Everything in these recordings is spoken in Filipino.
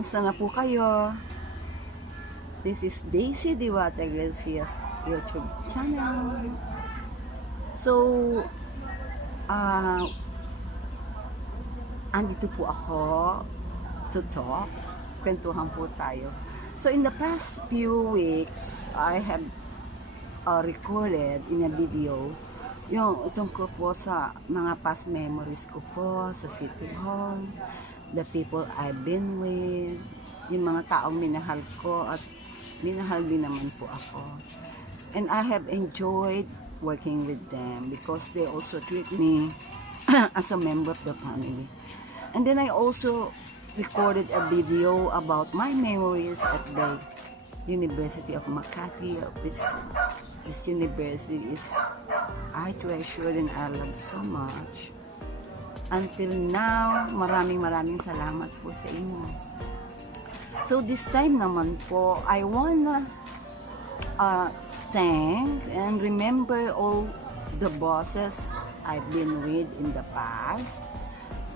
Kamusta na po kayo? This is DIWATA GARCIA'S YouTube channel. So, andito po ako to talk. Kwentuhan po tayo. So, in the past few weeks, I have recorded in a video yung tungkol po sa mga past memories ko po sa City Hall, the people I've been with, yung mga taong minahal ko at minahal din naman po ako. And I have enjoyed working with them because they also treat me as a member of the family. And then I also recorded a video about my memories at the University of Makati, which this university is I treasure and I love so much. Until now, maraming salamat po sa inyo. So this time naman po, I wanna thank and remember all the bosses I've been with in the past.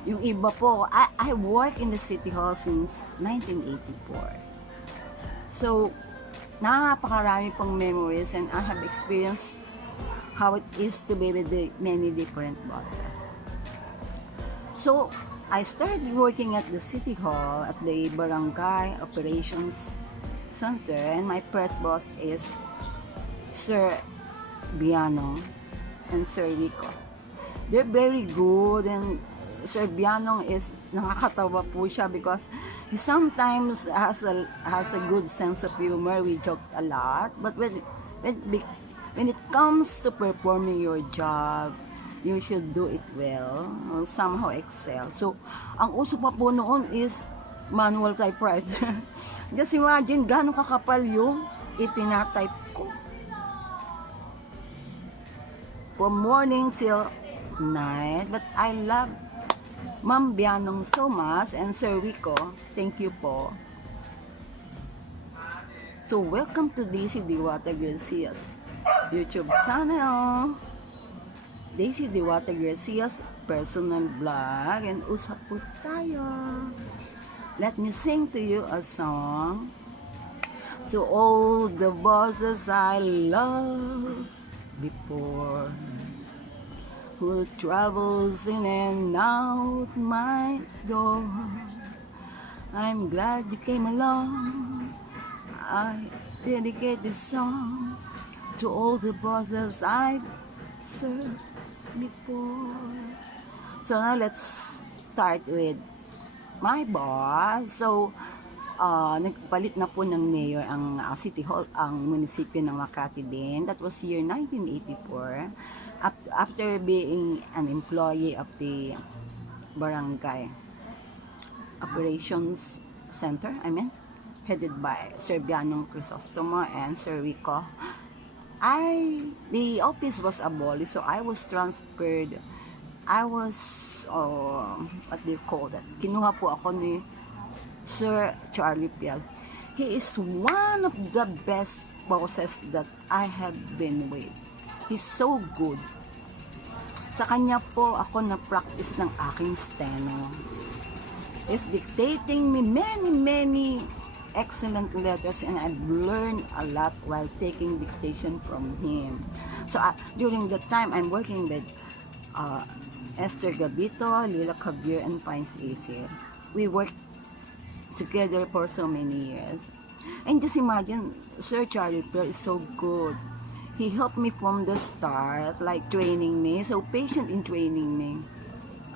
Yung iba po, I work in the City Hall since 1984. So, napakarami pong memories and I have experienced how it is to be with the many different bosses. So, I started working at the City Hall at the Barangay Operations Center, and my first boss is Sir Bianong and Sir Rico. They're very good, and Sir Bianong is nakakatawa po siya because he sometimes has a good sense of humor. We joked a lot, but when it comes to performing your job, you should do it well, somehow excel. So, ang uso pa po noon is manual typewriter. Just imagine gano'ng kakapal yung itinatype ko. From morning till night. But I love Ma'am Bianong so much and Sir Rico. Thank you po. So, welcome to DIWATA GARCIA'S YouTube channel. DIWATA GARCIA'S personal vlog, and usap po tayo. Let me sing to you a song. To all the bosses I loved before, who travels in and out my door, I'm glad you came along. I dedicate this song to all the bosses I've served before. So now let's start with my boss. So nagpalit na po ng mayor ang City Hall, ang munisipyo ng Makati din. That was year 1984. After being an employee of the Barangay Operations Center, headed by Sir Bianong Crisostomo and Sir Rico, the office was abolished, so I was transferred. I was, what do you call that? Kinuha po ako ni Sir Charlie Piel. He is one of the best bosses that I have been with. He's so good. Sa kanya po ako na-practice ng aking steno. He's dictating me many excellent letters, and I've learned a lot while taking dictation from him. So during the time I'm working with Esther Gabito, Lila Cabir, and Pines Acer, we worked together for so many years. And just imagine, Sir Charlie Pearl is so good. He helped me from the start, like training me, so patient in training me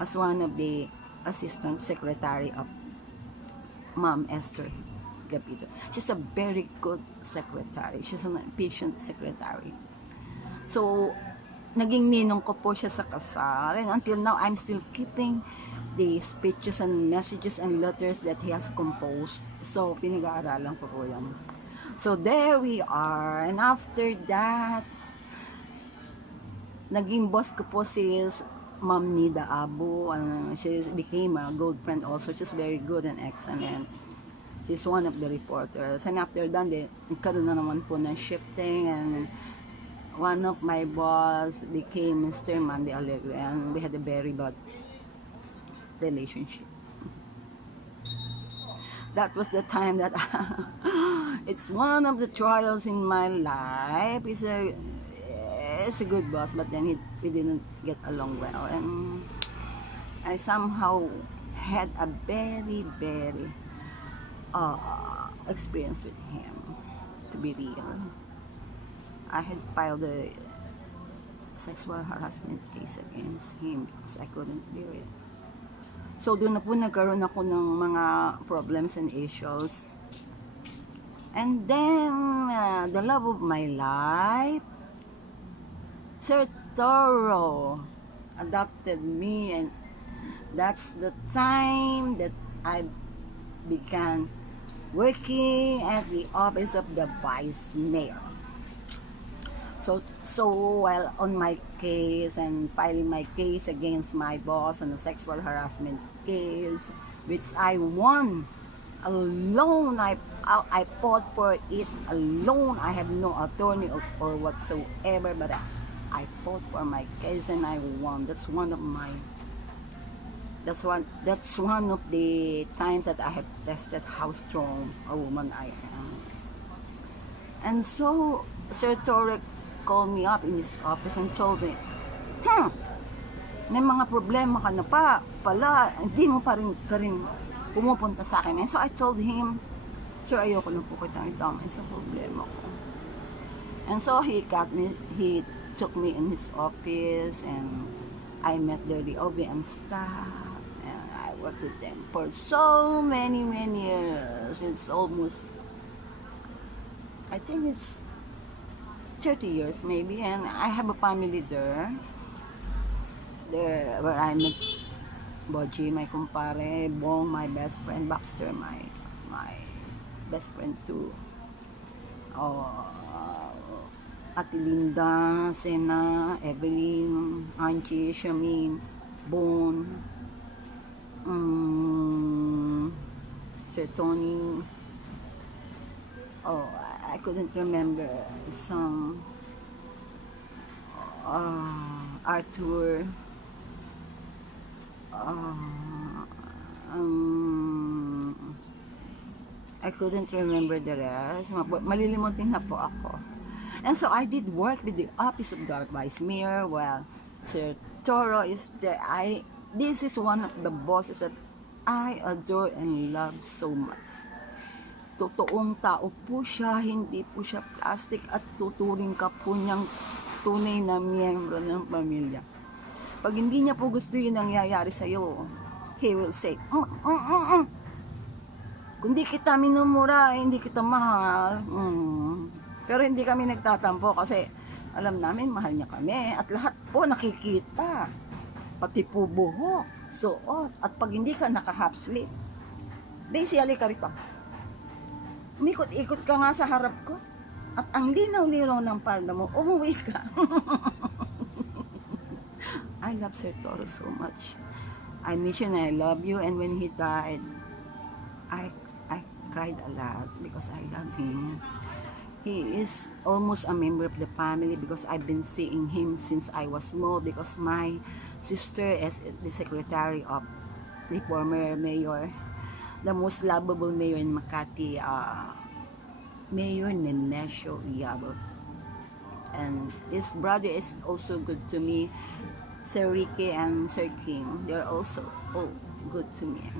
as one of the assistant secretary of Ma'am Esther Gabito. She's a very good secretary. She's an efficient secretary. So, naging ninong ko po siya sa kasal. And until now, I'm still keeping the speeches and messages and letters that he has composed. So, pinag-aaralan ko po yan. So, there we are. And after that, naging boss ko po si Ma'am NIDA Abu. She became a good friend also. She's very good and excellent. She's one of the reporters. And after that, nagkaroon na naman po ng shifting, and one of my boss became Mr. Mandy Alegre, and we had a very bad relationship. that was the time that it's one of the trials in my life. He's a good boss, but then we didn't get along well, and I somehow had a very experience with him. To be real, I had filed a sexual harassment case against him because I couldn't bear it. So doon na po nagkaroon ako ng mga problems and issues. And then, the love of my life, Sir Toro, adopted me, and that's the time that I began working at the office of the Vice Mayor. So while on my case and filing my case against my boss on a sexual harassment case, which I won alone, I fought for it alone. I have no attorney or whatsoever, but I fought for my case and I won. That's one of the times that I have tested how strong a woman I am. And so Sir Torek called me up in his office and told me, may mga problema ka na pala, hindi mo pa rin pumupunta sa akin. And so I told him, sir, ayoko na po kitang idamay sa problema ko. And so he took me in his office, and I met there the OBM staff, and I worked with them for so many years. It's almost, I think it's 30 years maybe, and I have a family there where I met Boji, my kumpare, Bong, my best friend, Baxter, my best friend too, Ate Linda, Sena, Evelyn, Angie, Shamin, Bon, Sir Tony. I couldn't remember some Arthur, I couldn't remember the rest. Malilimutin na po ako. And so I did work with the office of the Vice Mayor while Sir Toro is there. This is one of the bosses that I adore and love so much. Totoong tao po siya, hindi po siya plastic, at tuturing ka po niyang tunay na miyembro ng pamilya. Pag hindi niya po gusto yung nangyayari sa'yo, he will say, kung di kita minumura, hindi kita mahal. Pero hindi kami nagtatampo kasi alam namin mahal niya kami at lahat po nakikita. Pati po buhok, suot, at pag hindi ka naka-half sleeve, Daisy, halika rito. Umikot-ikot ka nga sa harap ko at ang linaw-linaw ng palda mo, umuwi ka. I love Sir Toro so much. I miss you and I love you, and when he died, I cried a lot because I love him. He is almost a member of the family because I've been seeing him since I was small, because my sister is the secretary of the former mayor, the most lovable mayor in Makati, Mayor Nemesio Yabo. And his brother is also good to me, Sir Ricky and Sir King. They're also all good to me.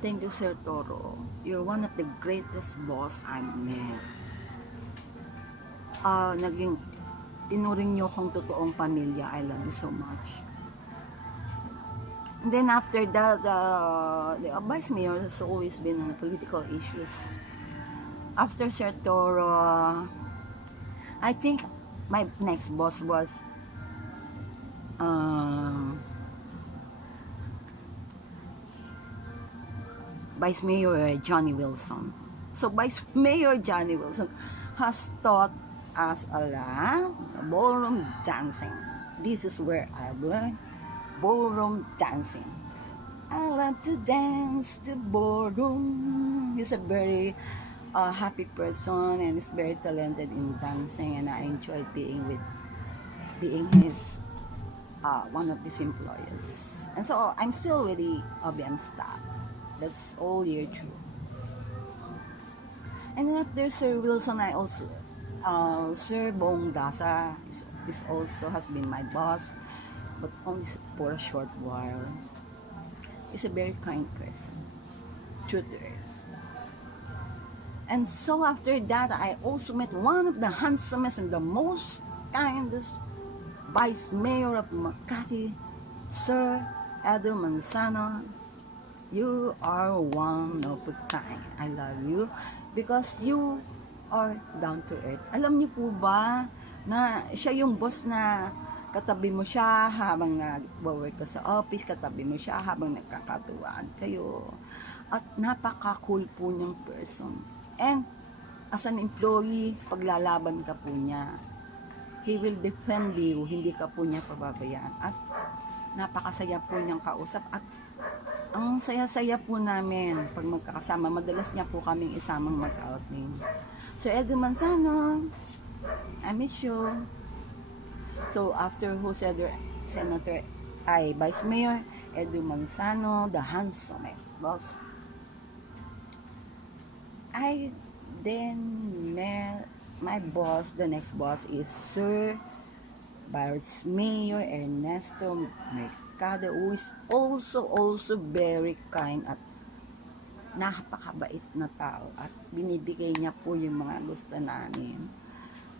Thank you, Sir Toro. You're one of the greatest boss I met. Tinuring niyo akong totoong pamilya. I love you so much. And then after that, the Vice Mayor has always been on political issues. After Sir Toro, I think my next boss was Vice Mayor Johnny Wilson. So Vice Mayor Johnny Wilson has taught us a lot ballroom dancing. This is where I learned ballroom dancing. I love to dance the ballroom. He's a very happy person and is very talented in dancing, and I enjoy being his one of his employees. And so I'm still with the OBM staff. That's all year through. And then after Sir Wilson, I also, Sir Bong DAZA is also has been my boss, but only for a short while. He's a very kind person, true to earth. And so after that, I also met one of the handsomest and the most kindest Vice Mayor of Makati, Sir Edo Manzano. You are one of a kind. I love you because you are down to earth. Alam niyo po ba na siya yung boss na katabi mo siya habang nag-work ka sa office, katabi mo siya habang nagkakatuwaan kayo. At napaka-cool po niyang person. And as an employee, paglalaban ka po niya. He will defend you, hindi ka po niya pababayaan. At napakasaya po niyang kausap. At ang saya-saya po namin pag magkakasama. Madalas niya po kaming isamang mag-outing. Sir Edo Manzano, I miss you. So after who said Senator Vice Mayor Edo Manzano, the handsomest boss, I then met my boss. The next boss is Sir Vice Mayor Ernesto Mercado, who is also very kind at napakabait na tao at binibigay niya po yung mga gusto namin.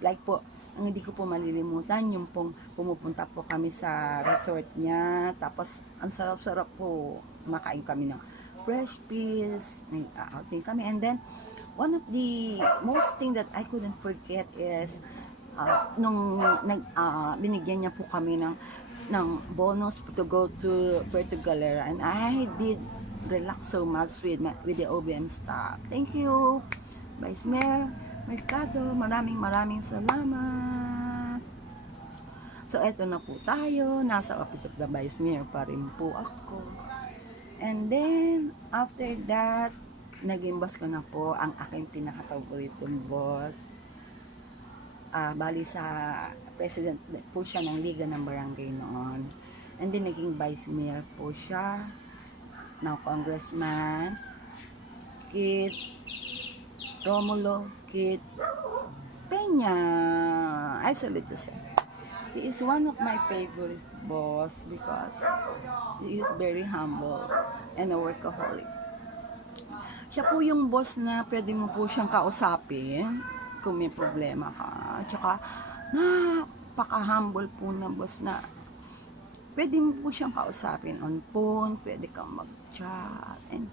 Like po, ang hindi ko po malilimutan, yung pong pumupunta po kami sa resort niya, tapos ang sarap-sarap po, makain kami ng fresh fish, may outing kami, and then one of the most thing that I couldn't forget is nung binigyan niya po kami ng bonus to go to Puerto Galera, and I did relax so much with the OBM staff. Thank you, Vice Mayor Mercado. Maraming salamat. So eto na po tayo, nasa Office of the Vice Mayor pa rin po ako. And then after that, naging boss ko na po ang aking pinaka-favoritong boss. Bali sa president po siya ng Liga ng Barangay noon. And then naging vice mayor po siya. Now Congressman Kit Romulo Kit Peña. I salute you, sir. He is one of my favorite boss because he is very humble and a workaholic. Siya po yung boss na pwede mo po siyang kausapin kung may problema ka. At saka, napaka-humble po na boss na pwede mo po siyang kausapin on phone, pwede kang mag-chat. And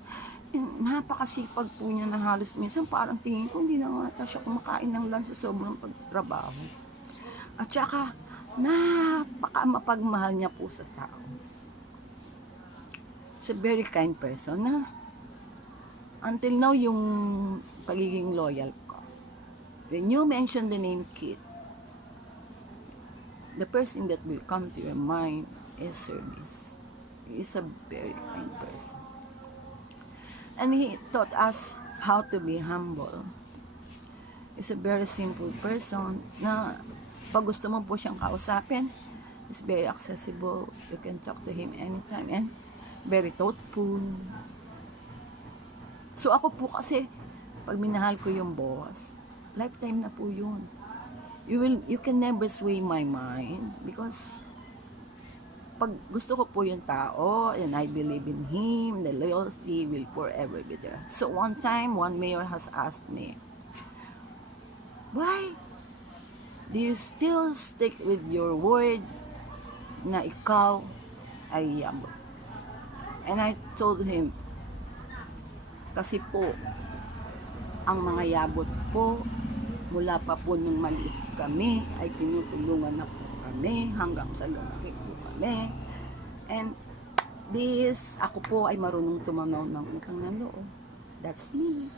napakasipag po niya na halos minsan parang tingin ko hindi na nga siya kumakain ng lunch sa sobrang pagtrabaho. At saka, napaka-mapagmahal niya po sa tao. He's a very kind person na until now yung pagiging loyal ko. When you mention the name Kit, the first thing that will come to your mind is service. He is a very kind person. And he taught us how to be humble. He's a very simple person na pag gusto mo po siyang kausapin, he's very accessible. You can talk to him anytime and very thoughtful. So ako po kasi, pag minahal ko yung boss, lifetime na po yun. You can never sway my mind because pag gusto ko po yung tao and I believe in him, the loyalty will forever be there. So one time, one mayor has asked me, why do you still stick with your word na ikaw ay yabot? And I told him, kasi po, ang mga yabot po, mula pa po nung maliit kami, ay tinutulungan na po kami, hanggang sa lumaki po kami. And this, ako po ay marunong tumanaw ng utang na loob. That's me.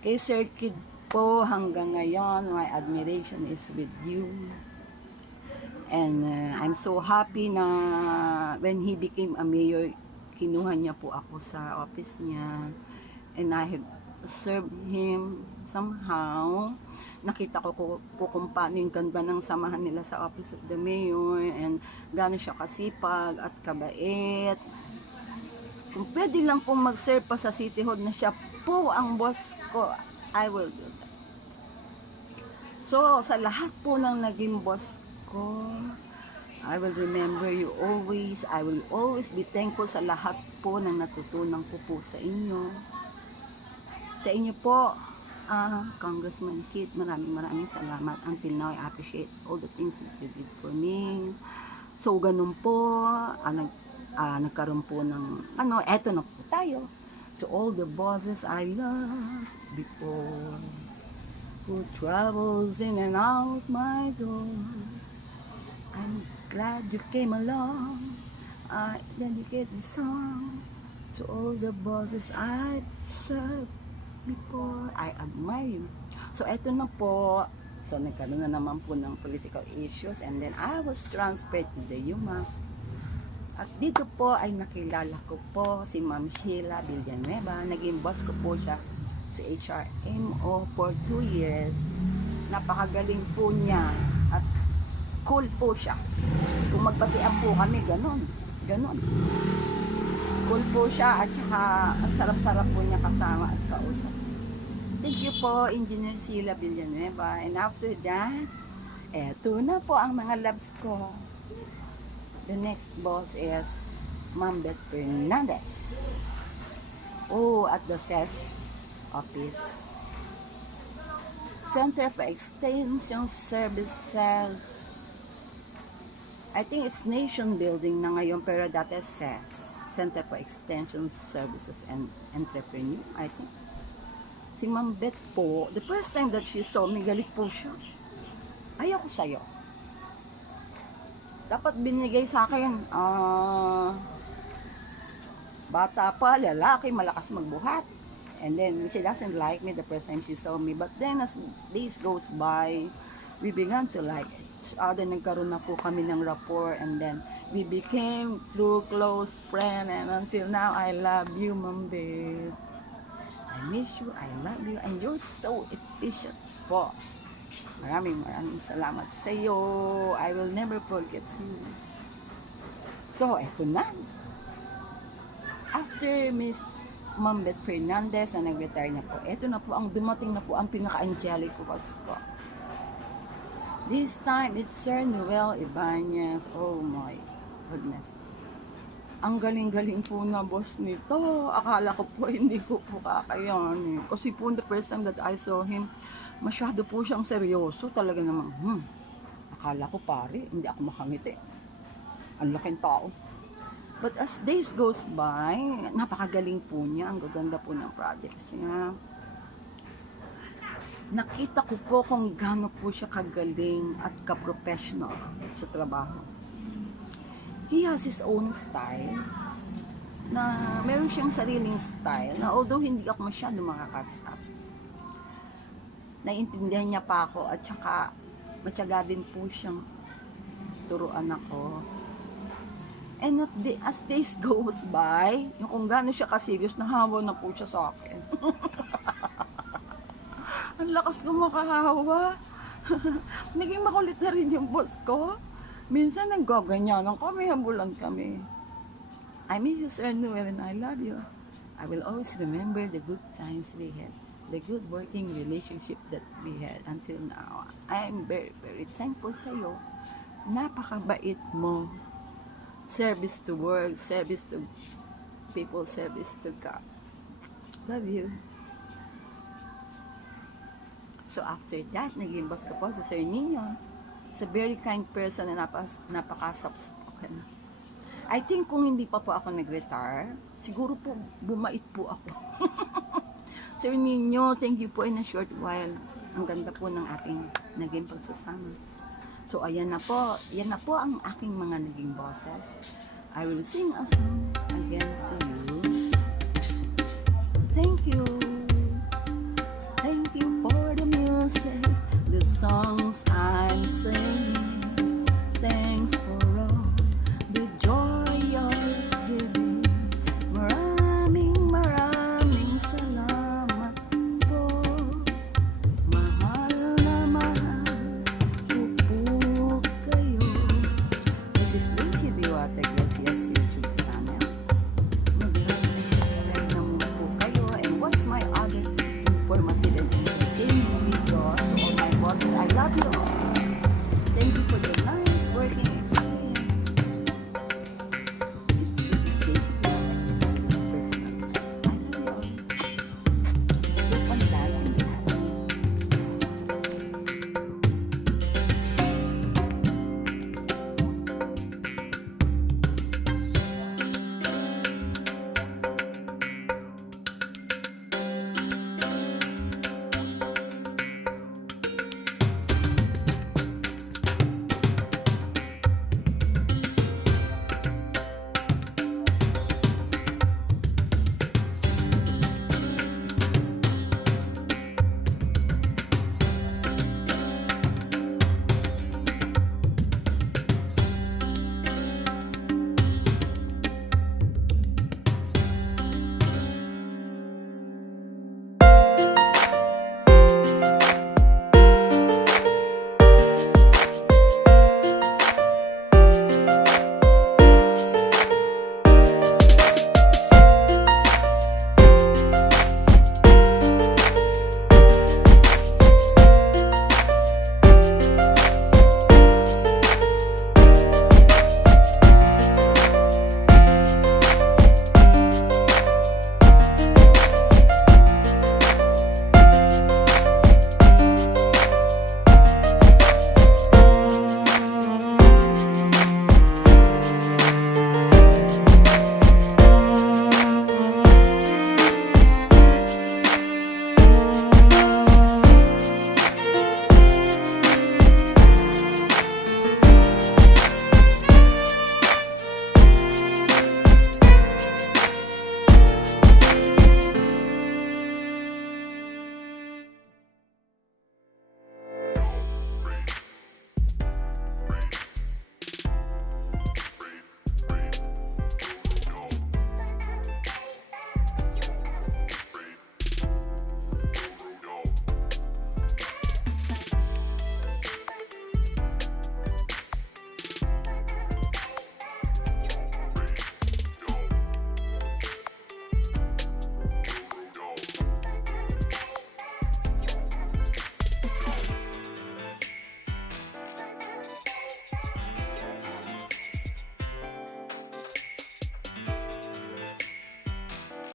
Kay Sir Kid po, hanggang ngayon, my admiration is with you. And I'm so happy na when he became a mayor, kinuha niya po ako sa office niya. And I have served him somehow. Nakita ko po kung paano yung ganda ng samahan nila sa Office of the Mayor and gano'n siya kasipag at kabait. Kung pwede lang pong mag-serve pa sa City Hall na siya po ang boss ko, I will do that. So, sa lahat po ng naging boss ko, I will remember you always. I will always be thankful sa lahat po ng natutunan ko po sa inyo. Sa inyo po, Congressman Kit, maraming salamat. Until now, I appreciate all the things that you did for me. So, ganun po, nagkaroon po ng, eto na po tayo. To all the bosses I loved before, who travels in and out my door, I'm glad you came along. I dedicate the song to all the bosses I've served before. I admire you. So, eto na po. So, nagkaroon na naman po ng political issues, and then I was transferred to the UMA. At dito po ay nakilala ko po si Ma'am Sheila Villanueva. Naging boss ko po siya sa HRMO for 2 years. Napakagaling po niya at cool po siya. Kung magbatian po kami, ganon. Cool po siya at saka ang sarap-sarap po niya kasama at kausap. Thank you po, Engineer Sheila Villanueva. And after that, eto na po ang mga loves ko. The next boss is Ma'am Beth Fernandez. Oh, at the CES office. Center for Extension Services. I think it's Nation Building na ngayon, pero dati CES. Center for Extension Services and Entrepreneur, I think. Si Ma'am Beth po, the first time that she saw me, galit po siya. Ayoko sa'yo. Dapat binigay sa akin, bata pa, lalaki, malakas magbuhat. And then, she doesn't like me the first time she saw me. But then, as days goes by, we began to like each other. Nagkaroon na po kami ng rapport. And then, we became true close friend. And until now, I love you, Ma'am Beth. I miss you, I love you, and you're so efficient, boss. Maraming salamat sa iyo. I will never forget you. So, eto na. After Miss Ma'am Beth Fernandez na nag-retire na po, eto na po ang dumating na po ang pinaka-angelic boss ko. This time, it's Sir Noel Ibanez. Oh my goodness. Ang galing-galing po na boss nito. Akala ko po hindi ko po kakayanin. Kasi po the first time that I saw him, masyado po siyang seryoso. Talaga namang, akala ko pare, hindi ako makangiti. Ang laking tao. But as days goes by, napakagaling po niya. Ang gaganda po ng projects niya. Nakita ko po kung gaano po siya kagaling at ka-professional sa trabaho. He has his own style, na meron siyang sariling style, na although hindi ako masyado makakasap, naiintindihan niya pa ako, at saka matyaga din po siyang turuan ako. And as days goes by, yung kung gaano siya ka-serious, nahawa na po siya sa akin. Ang lakas ko makahawa. Naging makulit na rin yung boss ko. Minsan naggaganyanan kami, hambulan kami. I miss you, Sir Noel, and I love you. I will always remember the good times we had, the good working relationship that we had until now. I am very, very thankful sa iyo. Napakabait mo. Service to work, service to people, service to God. Love you. So after that, naging boss ko po sa Sir NINO. It's a very kind person na napaka-soft-spoken. I think kung hindi pa po ako nag-retire, siguro po bumait po ako. Sir Nino, thank you po in a short while. Ang ganda po ng ating naging pagsasama. So ayan na po ang aking mga naging bosses. I will sing a song again to you. Thank you. Thank you for the music, the songs I'm singing. Thanks for all the joy you're giving. Maraming salamat po. Mahal na mahal ko po kayo. This is DIWATA GARCIA'S YouTube